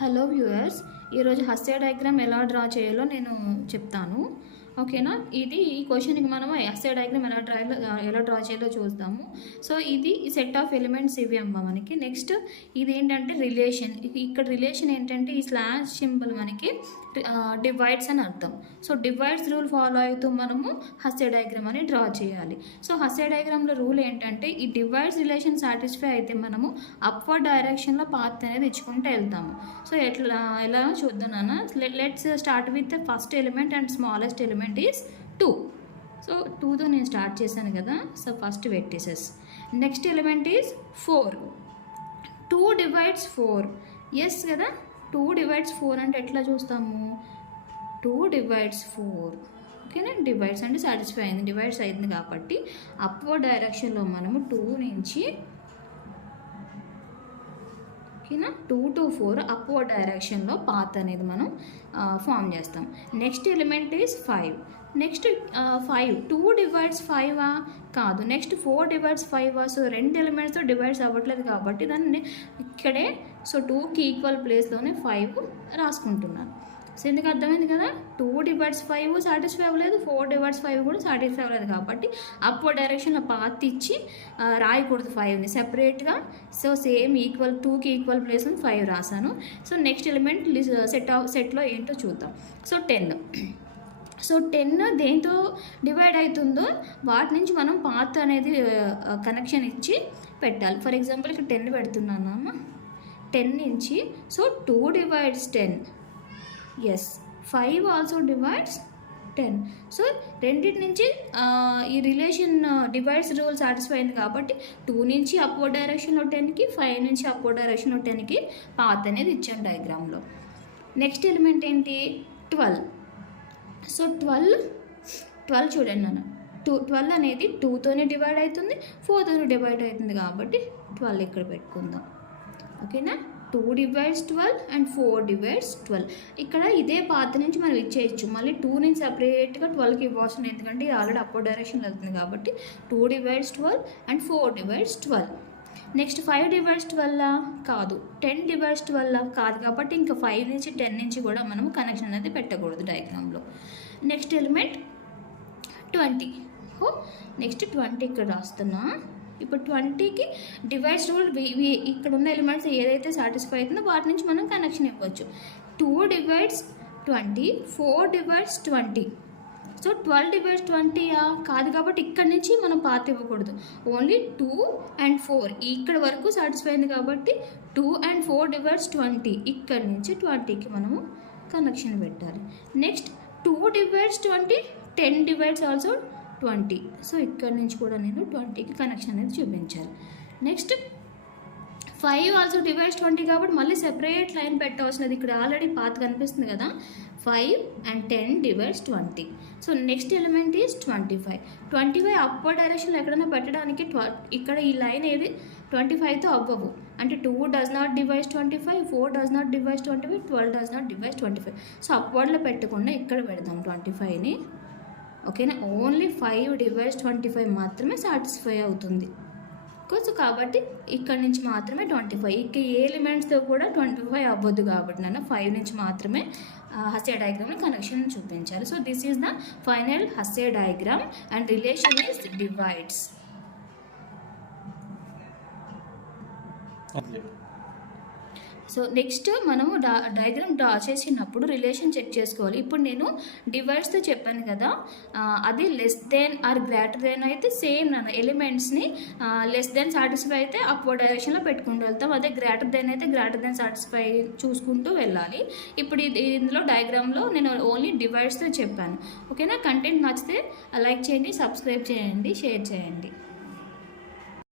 Hello viewers, ఈరోజు హస్య diagram ఎలా draw చేయాలో నేను చెప్తాను. ఓకేనా? ఈ క్వశ్చన్కి మనం హస్య డయాగ్రామ్ ఎలా డ్రా చేయాలో చూద్దాము. సో ఇది సెట్ ఆఫ్ ఎలిమెంట్స్ ఇవి అమ్మ మనకి. నెక్స్ట్ ఇది ఏంటంటే రిలేషన్. ఇక్కడ రిలేషన్ ఏంటంటే ఈ స్లాష్ సింబల్ మనకి డివైడ్స్ అని అర్థం. సో డివైడ్స్ రూల్ ఫాలో అవుతూ మనము హస్య డయాగ్రామ్ అని డ్రా చేయాలి. సో హస్య డయాగ్రామ్లో రూల్ ఏంటంటే ఈ డివైడ్స్ రిలేషన్ సాటిస్ఫై అయితే మనము అప్వర్డ్ డైరెక్షన్లో పాత్ అనేది ఇచ్చుకుంటూ వెళ్తాము. సో ఎలా చూద్దాం నాన్న. Let's start with the first element and smallest element is 2. So 2తో నేను స్టార్ట్ చేశాను కదా. So first vertices. Next element is 4. 2 divides 4. Yes కదా. 2 డివైడ్స్ 4 అంటే ఎట్లా చూస్తాము? 2 డివైడ్స్ 4. ఓకేనా? డివైడ్స్ అంటే సాటిస్ఫై అయింది, డివైడ్స్ అయింది కాబట్టి అప్వర్డ్ డైరెక్షన్లో మనము 2 నుంచి ఓకేనా 2 to 4 అప్వర్డ్ డైరెక్షన్లో పాత్ అనేది మనం ఫామ్ చేస్తాం. Next element is 5. Next 5. 2 divides 5 కాదు. Next 4 divides 5. సో 2 ఎలిమెంట్స్తో డివైడ్స్ అవ్వట్లేదు కాబట్టి దాన్ని ఇక్కడే సో 2కి ఈక్వల్ ప్లేస్లోనే 5 రాసుకుంటున్నాను. సో ఎందుకు అర్థమైంది కదా. 2 డివైడ్స్ 5 సాటిస్ఫై అవ్వలేదు, 4 డివైడ్స్ 5 కూడా సాటిస్ఫై అవ్వలేదు కాబట్టి అప్వర్డ్ డైరెక్షన్లో పాత్ ఇచ్చి రాయకూడదు 5ని సెపరేట్గా. సో సేమ్ ఈక్వల్ 2కి ఈక్వల్ ప్లేస్ 5 రాశాను. సో నెక్స్ట్ ఎలిమెంట్ సెట్లో ఏంటో చూద్దాం. సో 10. సో 10 దేంతో డివైడ్ అవుతుందో వాటి నుంచి మనం పాత్ అనేది కనెక్షన్ ఇచ్చి పెట్టాలి. ఫర్ ఎగ్జాంపుల్ ఇక్కడ 10 పెడుతున్నాను అమ్మ. 10 నుంచి so 2 divides 10. Yes 5 also divides 10. సో రెండింటి నుంచి ఈ రిలేషన్ డివైడ్స్ రూల్ సాటిస్ఫై అయింది కాబట్టి 2 నుంచి అప్వర్డ్ డైరెక్షన్లో 10కి, 5 నుంచి అప్వర్డ్ డైరెక్షన్లో 10కి పాత్ అనేది ఇచ్చాం డయాగ్రామ్లో. నెక్స్ట్ ఎలిమెంట్ ఏంటి? 12. సో 12 చూడండి నాన్న. 12 అనేది 2తోనే డివైడ్ అవుతుంది, 4తోనే డివైడ్ అవుతుంది కాబట్టి 12 ఇక్కడ పెట్టుకుందాం. ఓకేనా? 2 డివైడ్స్ 12 అండ్ 4 డివైడ్స్ 12. ఇక్కడ ఇదే పాత్ నుంచి మనం ఇచ్చేయచ్చు. మళ్ళీ 2 నుంచి సపరేట్గా 12కి ఇవ్వాల్సింది, ఎందుకంటే ఇది ఆల్రెడీ అప్వర్డ్ డైరెక్షన్లో వెళ్తుంది కాబట్టి 2 divides 12 and 4 divides 12. Next 5 divides 12 కాదు, 10 డివైడ్స్ 12 కాదు కాబట్టి ఇంకా 5 నుంచి 10 నుంచి కూడా మనము కనెక్షన్ అనేది పెట్టకూడదు డయాగ్రామ్లో. Next element 20. నెక్స్ట్ 20 ఇక్కడ రాస్తున్నా. ఇప్పుడు 20కి డివైడ్స్ రూల్ ఇక్కడ ఉన్న ఎలిమెంట్స్ ఏదైతే సాటిస్ఫై అవుతుందో వాటి నుంచి మనం కనెక్షన్ ఇవ్వచ్చు. 2 డివైడ్స్ 20, 4 డివైడ్స్ 20. సో 12 డివైడ్స్ 20 కాదు కాబట్టి ఇక్కడ నుంచి మనం పాత్ ఇవ్వకూడదు. ఓన్లీ 2 and 4 ఇక్కడ వరకు సాటిస్ఫై అయింది కాబట్టి 2 and 4 డివైడ్స్ 20. ఇక్కడ నుంచి 20కి మనము కనెక్షన్ పెట్టాలి. Next 2 divides 20, 10 divides also 20. So ఇక్కడ నుంచి కూడా నేను 20కి కనెక్షన్ అనేది చూపించాలి. నెక్స్ట్ 5 ఆల్సో డివైడ్స్ 20 కాబట్టి మళ్ళీ సెపరేట్ లైన్ పెట్టవలసినది. ఇక్కడ ఆల్రెడీ పాత్ కనిపిస్తుంది కదా. 5 and 10 divides 20. So next element is 25. 25 upward డైరెక్షన్లో ఎక్కడైనా పెట్టడానికి ఇక్కడ ఈ లైన్ ఏది 25తో అవ్వవు. అంటే 2 does not divides 25, 4 does not divides 25, 12 does not divides 25. So అప్వర్డ్లో పెట్టకుండా ఇక్కడ పెడదాం 25ని. ఓకేనా? ఓన్లీ 5 డివైడ్స్ 25 మాత్రమే సాటిస్ఫై అవుతుంది. సో కాబట్టి ఇక్కడ నుంచి మాత్రమే 25. ఇక ఏ ఎలిమెంట్స్తో కూడా 25 అవ్వద్దు కాబట్టి నన్ను 5 నుంచి మాత్రమే హస్య డయాగ్రామ్ కనెక్షన్ చూపించాలి. So this is the final Hasse diagram and relation is divides. So next మనము డయాగ్రామ్ డ్రా చేసినప్పుడు రిలేషన్ చెక్ చేసుకోవాలి. ఇప్పుడు నేను డివైడ్స్తో చెప్పాను కదా, అది less than or greater than అయితే సేమ్ నన్ను ఎలిమెంట్స్ని లెస్ దెన్ సాటిస్ఫై అయితే అప్వర్డ్ డైరెక్షన్లో పెట్టుకుంటూ వెళ్తాం. అదే గ్రేటర్ దెన్ అయితే గ్రేటర్ దెన్ సాటిస్ఫై చూసుకుంటూ వెళ్ళాలి. ఇప్పుడు ఇందులో డయాగ్రామ్లో నేను ఓన్లీ డివైడ్స్తో చెప్పాను. ఓకేనా? కంటెంట్ నచ్చితే లైక్ చేయండి, సబ్స్క్రైబ్ చేయండి, షేర్ చేయండి.